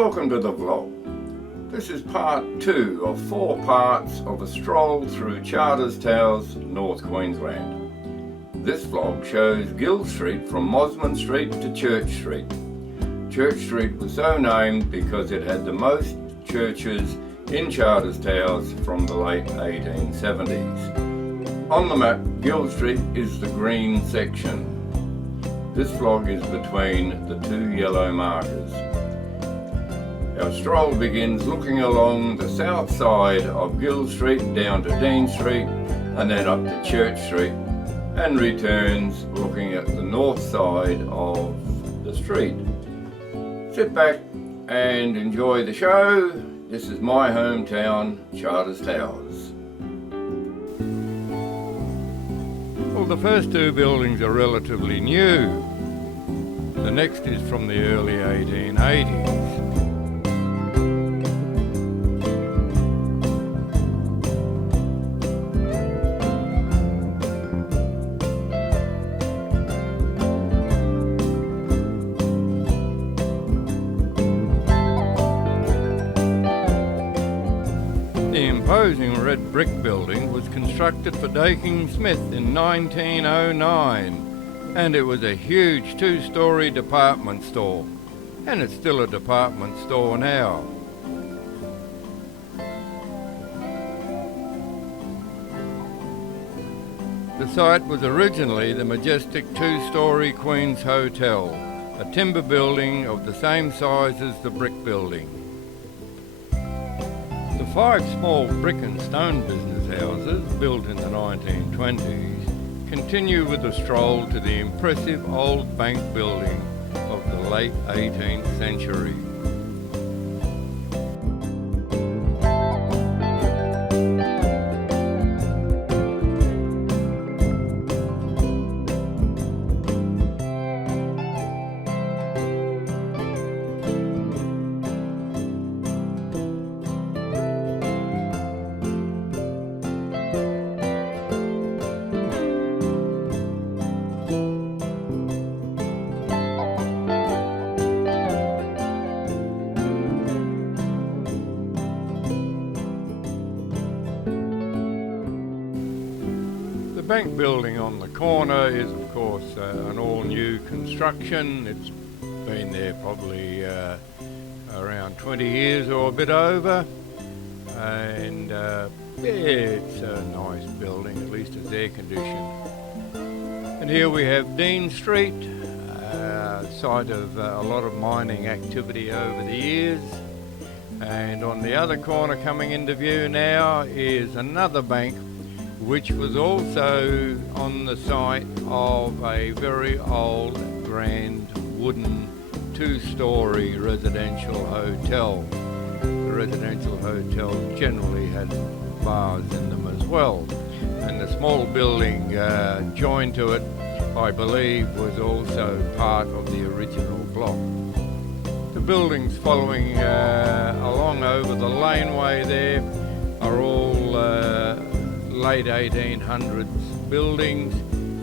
welcome to the vlog. This is part 2 of 4 parts of a stroll through Charters Towers, North Queensland. This vlog shows Gill Street from Mosman Street to Church Street. Church Street was so named because it had the most churches in Charters Towers from the late 1870s. On the map, Gill Street is the green section. This vlog is between the 2 yellow markers. Our stroll begins looking along the south side of Gill Street down to Dean Street and then up to Church Street, and returns looking at the north side of the street. Sit back and enjoy the show. This is my hometown, Charters Towers. Well, the first 2 buildings are relatively new. The next is from the early 1880s. The imposing red brick building was constructed for Daking Smith in 1909, and it was a huge 2-storey department store, and it's still a department store now. The site was originally the majestic 2-storey Queen's Hotel, a timber building of the same size as the brick building. The 5 small brick and stone business houses, built in the 1920s, continue with a stroll to the impressive old bank building of the late 18th century. The bank building on the corner is of course an all-new construction. It's been there probably around 20 years or a bit over, and it's a nice building, at least it's air conditioned. And here we have Dean Street, site of a lot of mining activity over the years. And on the other corner coming into view now is another bank, which was also on the site of a very old grand wooden 2-storey residential hotel. The residential hotels generally had bars in them as well, and the small building joined to it, I believe, was also part of the original block. The buildings following along over the laneway there are all late 1800s buildings,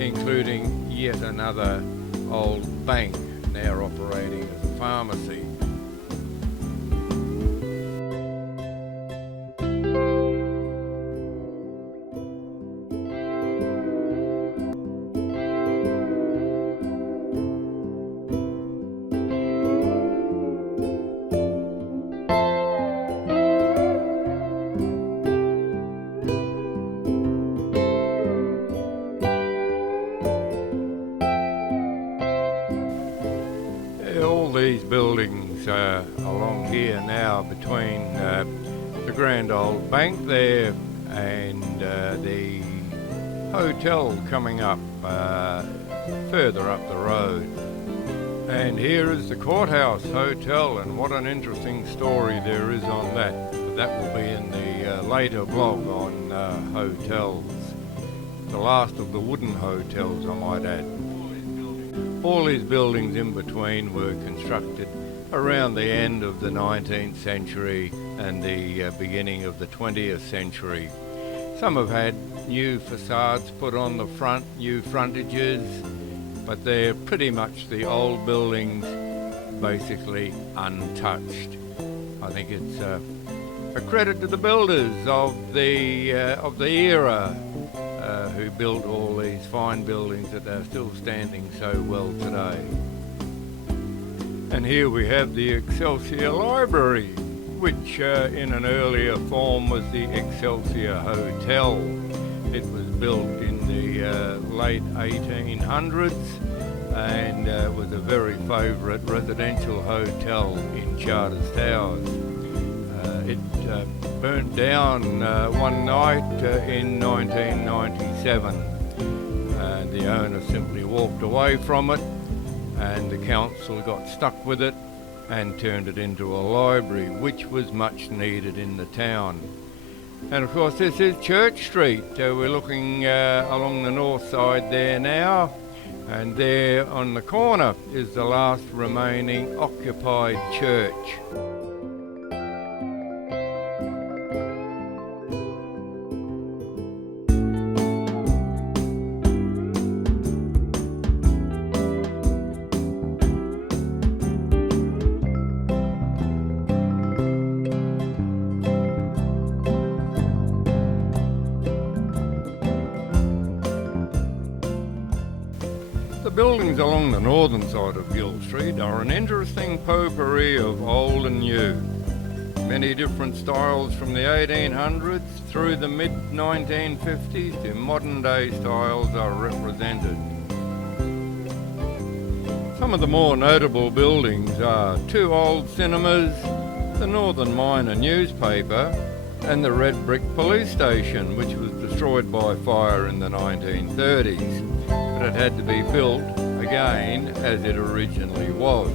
including yet another old bank now operating as a pharmacy. All these buildings along here now between the grand old bank there and the hotel coming up further up the road. And here is the Courthouse Hotel, and what an interesting story there is on that. But that will be in the later vlog on hotels. The last of the wooden hotels, I might add. All these buildings in between were constructed around the end of the 19th century and the beginning of the 20th century. Some have had new facades put on the front, new frontages, but they're pretty much the old buildings, basically untouched. I think it's a credit to the builders of the era who built all these fine buildings that are still standing so well today. And here we have the Excelsior Library, which in an earlier form was the Excelsior Hotel. It was built in the late 1800s and was a very favourite residential hotel in Charters Towers. It burnt down one night in 1997, and the owner simply walked away from it, and the council got stuck with it and turned it into a library, which was much needed in the town. And of course this is Church Street. We're looking along the north side there now, and there on the corner is the last remaining occupied church. The buildings along the northern side of Gill Street are an interesting potpourri of old and new. Many different styles from the 1800s through the mid-1950s to modern day styles are represented. Some of the more notable buildings are two old cinemas, the Northern Miner newspaper, and the red brick police station, which was destroyed by fire in the 1930s. But it had to be built again as it originally was.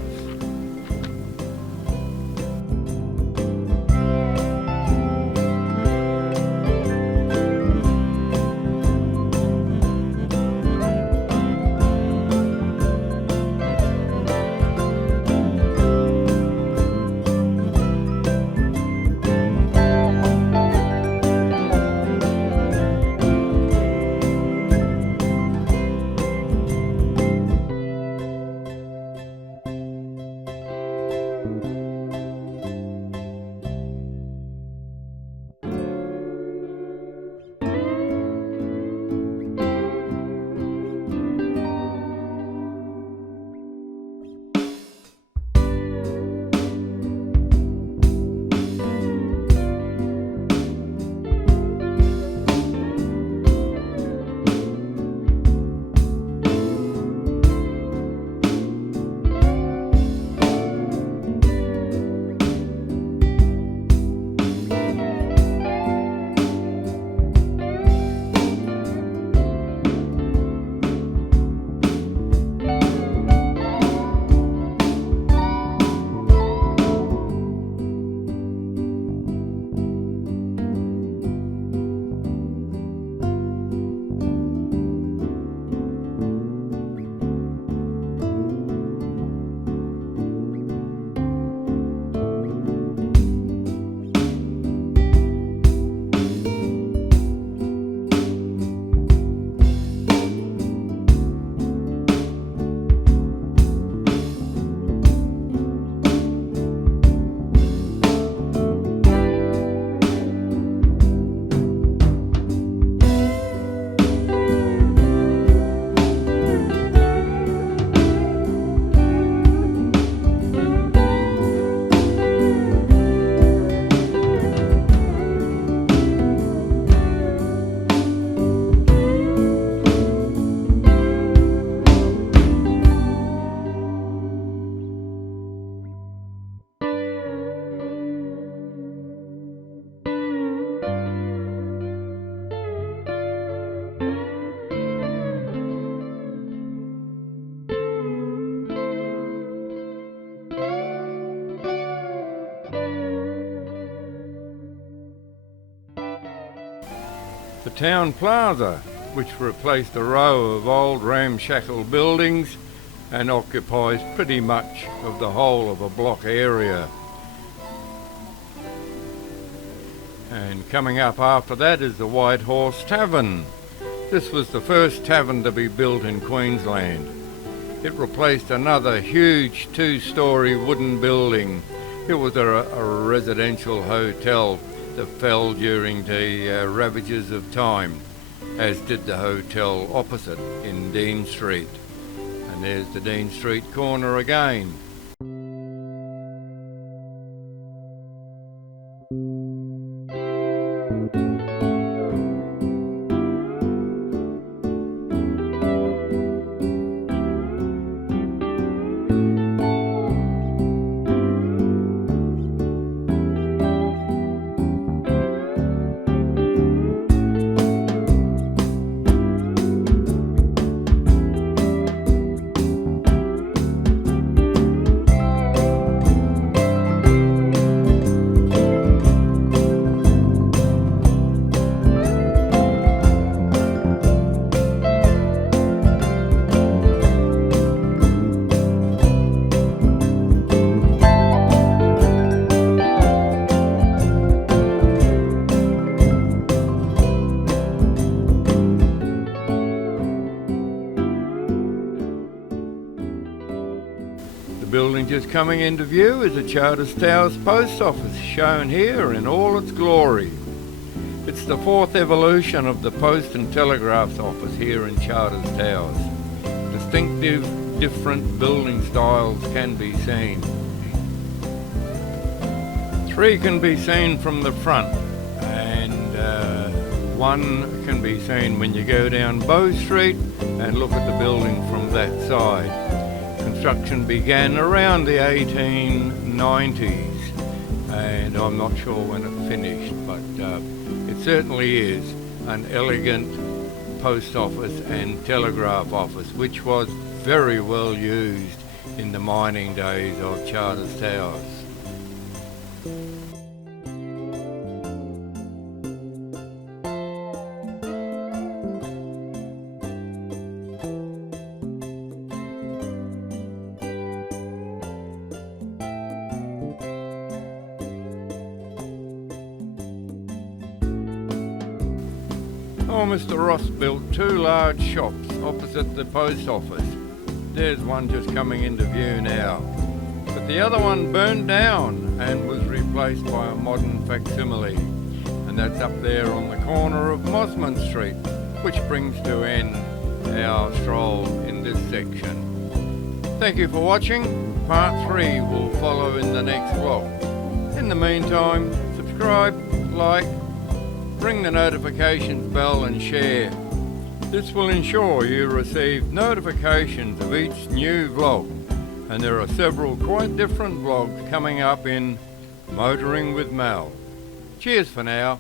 The Town Plaza, which replaced a row of old ramshackle buildings and occupies pretty much of the whole of a block area. And coming up after that is the White Horse Tavern. This was the first tavern to be built in Queensland. It replaced another huge two-storey wooden building It was a residential hotel that fell during the ravages of time, as did the hotel opposite in Dean Street. And there's the Dean Street corner again. The building just coming into view is the Charters Towers Post Office, shown here in all its glory. It's the fourth evolution of the Post and Telegraph Office here in Charters Towers. Distinctive, different building styles can be seen. Three can be seen from the front, and one can be seen when you go down Bow Street and look at the building from that side. Construction began around the 1890s, and I'm not sure when it finished, but it certainly is an elegant post office and telegraph office, which was very well used in the mining days of Charters Towers. Oh, Mr. Ross built two large shops opposite the post office. There's one just coming into view now. But the other one burned down and was replaced by a modern facsimile. And that's up there on the corner of Mosman Street, which brings to end our stroll in this section. Thank you for watching. Part 3 will follow in the next vlog. In the meantime, subscribe, like, ring the notifications bell and share. This will ensure you receive notifications of each new vlog, and there are several quite different vlogs coming up in Motoring with Mel. Cheers for now.